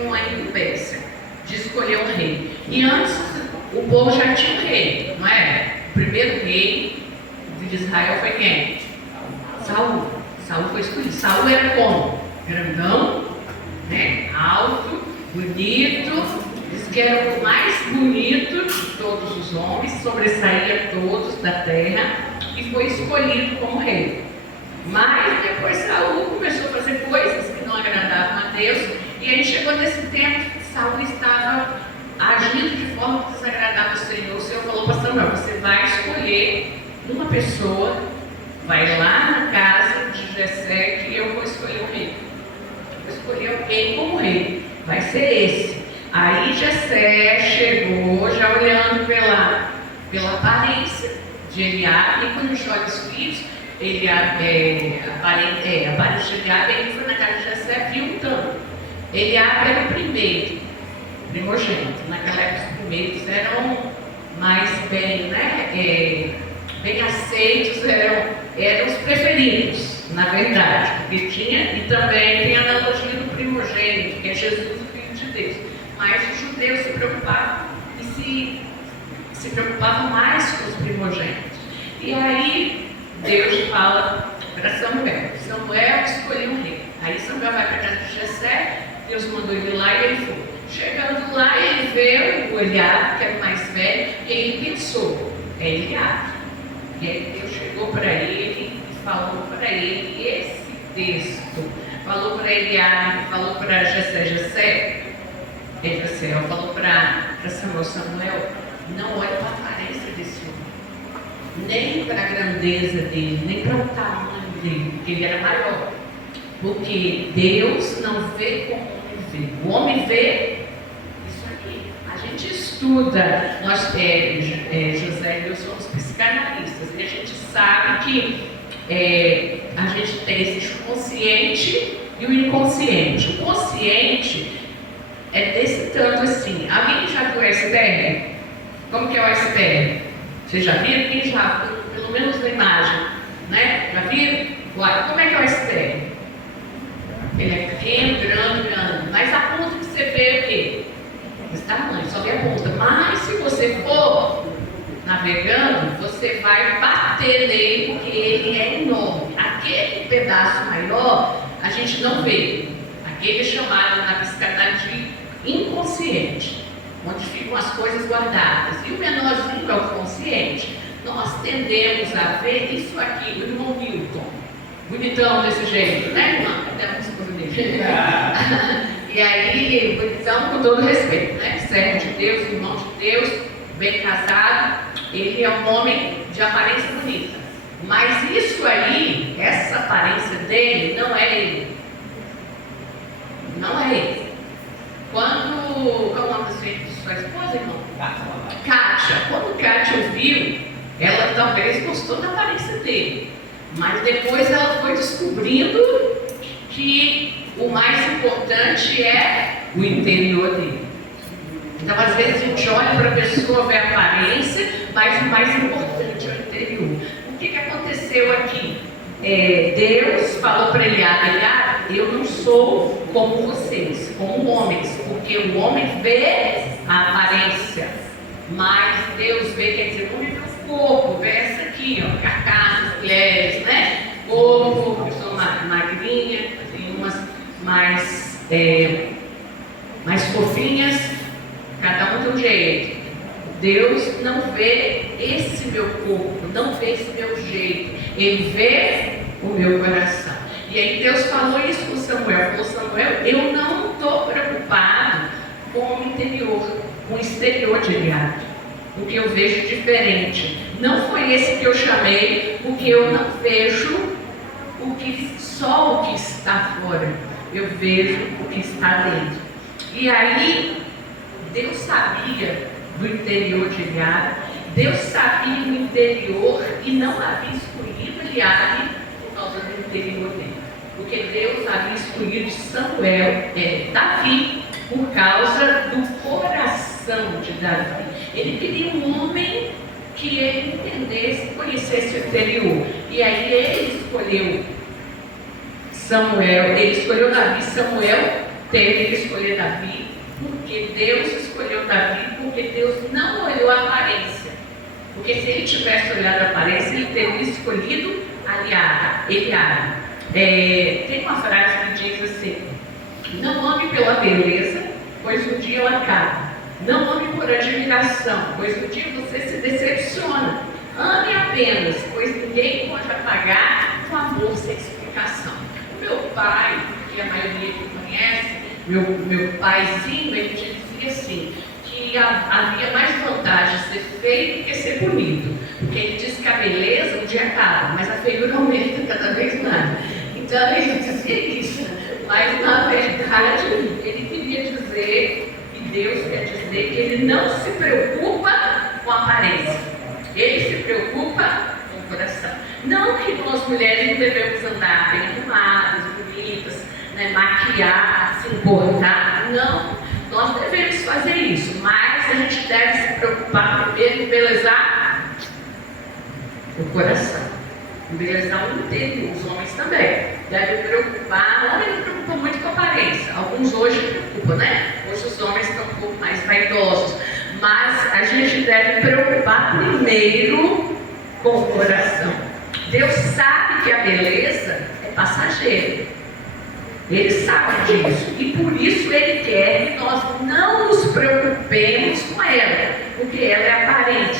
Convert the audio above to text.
tinha uma incumbência de escolher um rei. E antes, o povo já tinha um rei, não é? O primeiro rei de Israel foi quem? Saul. Saul foi escolhido. Saul era como? Grandão, né? Alto, bonito, diz que era o mais bonito de todos os homens, sobressaía todos da terra e foi escolhido como rei. Mas depois Saul começou a fazer coisas que não agradavam a Deus, e aí chegou nesse tempo que Saul estava agindo de forma que desagradava ao Senhor. O Senhor falou para Samuel: você vai escolher uma pessoa, vai lá na casa de Jessé, que eu vou escolher o rei. Eu vou escolher alguém como rei, vai ser esse. Aí Jessé chegou já olhando pela aparência de Eliabe, e quando os olhos filhos, a aparência de Eliabe, ele foi na casa de Jessé, viu um tanto. Eliabe era o primeiro, primogênito. Naquela época os primeiros eram mais bem, bem aceitos, eram os preferidos, na verdade, porque tinha, e também tem a analogia do primogênito, que é Jesus, o Filho de Deus. Mas os judeus se preocupavam e se preocupavam mais com os primogênitos. E aí Deus fala para Samuel: Samuel escolheu um rei. Aí Samuel vai para a casa de Jessé, Deus mandou ele lá e ele foi. Chegando lá, ele vê o Eliabe, que era o mais velho, e ele pensou: é Eliabe. E aí Deus chegou para ele e falou para ele esse texto. Falou para Eliabe, falou para Jessé, falou para Samuel: Samuel, não olhe para a aparência desse homem, nem para a grandeza dele, nem para o tamanho dele, porque ele era maior. Porque Deus não vê como o homem vê. O homem vê isso aqui. A gente estuda, nós, José e eu somos psicanalistas, e a gente sabe que a gente tem esse consciente e o inconsciente. O consciente é desse tanto assim. Alguém já viu o iceberg? Como que é o iceberg? Vocês já viram? Quem já, pelo menos na imagem, né? Já viram? Uai, como é que é o iceberg? Ele é pequeno, grande, mas a ponta que você vê é o quê? Esse tamanho, só vê a ponta. Mas se você for navegando, você vai bater nele, porque ele é enorme. Aquele pedaço maior, a gente não vê. Aquele é chamado na psicanálise de inconsciente, onde ficam as coisas guardadas. E o menorzinho é o consciente. Nós tendemos a ver isso aqui, o irmão Milton. Bonitão desse jeito, né, irmã? Até a esposa dele. E aí, bonitão com todo respeito, né? Servo de Deus, irmão de Deus, bem casado. Ele é um homem de aparência bonita. Mas isso aí, essa aparência dele, não é ele. Não é ele. Qual é o nome de sua esposa, irmão? Kátia. Quando Kátia ouviu, ela talvez gostou da aparência dele. Mas depois ela foi descobrindo que o mais importante é o interior dele. Então, às vezes a gente olha para a pessoa, vê a aparência, mas o mais importante é o interior. O que aconteceu aqui? Deus falou para Eliabe: eu não sou como vocês, como homens, porque o homem vê a aparência, mas Deus vê, quer dizer, o homem vê o corpo, vê essa aqui, ó, carcaça, mulheres, né? Corpo, pessoa magrinha, tem umas mais fofinhas, cada um tem um jeito. Deus não vê esse meu corpo, não vê esse meu jeito, Ele vê o meu coração. E aí Deus falou isso com Samuel, falou: Samuel, eu não estou preocupado com o interior, com o exterior de Eliabe, porque eu vejo diferente. Não foi esse que eu chamei, porque eu não vejo só o que está fora, eu vejo o que está dentro. E aí Deus sabia do interior de Eliabe, Deus sabia do interior e não havia escolhido Eliabe por causa do interior dele, porque Deus havia escolhido Davi, por causa do coração de Davi. Ele queria um homem que ele entendesse, conhecesse o interior. E aí ele escolheu Davi. Samuel teve que escolher Davi, porque Deus escolheu Davi, porque Deus não olhou a aparência. Porque se ele tivesse olhado a aparência, ele teria escolhido Eliabe. Tem uma frase que diz assim: não ame pela beleza, pois um dia ela acaba. Não ame por admiração, pois um dia você se decepciona. Ame apenas, pois ninguém pode apagar um amor sem explicação. O meu pai, que a maioria que conhece, meu paizinho, ele dizia assim, que havia mais vantagem ser feio do que ser bonito. Porque ele diz que a beleza um dia acaba, mas a feiura aumenta cada vez mais. Então ele dizia isso, mas na verdade ele queria dizer, e Deus quer dizer, que ele não se preocupa com a aparência, ele se preocupa com o coração. Não que nós mulheres não devemos andar bem arrumadas, bonitas, né, maquiar, se importar, não, nós devemos fazer isso, mas a gente deve se preocupar primeiro em embelezar o coração. Embelezar o interior, os homens também devem preocupar. O homem não preocupa muito com a aparência, alguns hoje preocupam, né? Hoje os homens estão um pouco mais vaidosos, mas a gente deve preocupar primeiro com o coração. Deus sabe que a beleza é passageira, ele sabe disso, e por isso ele quer que nós não nos preocupemos com ela, porque ela é aparente.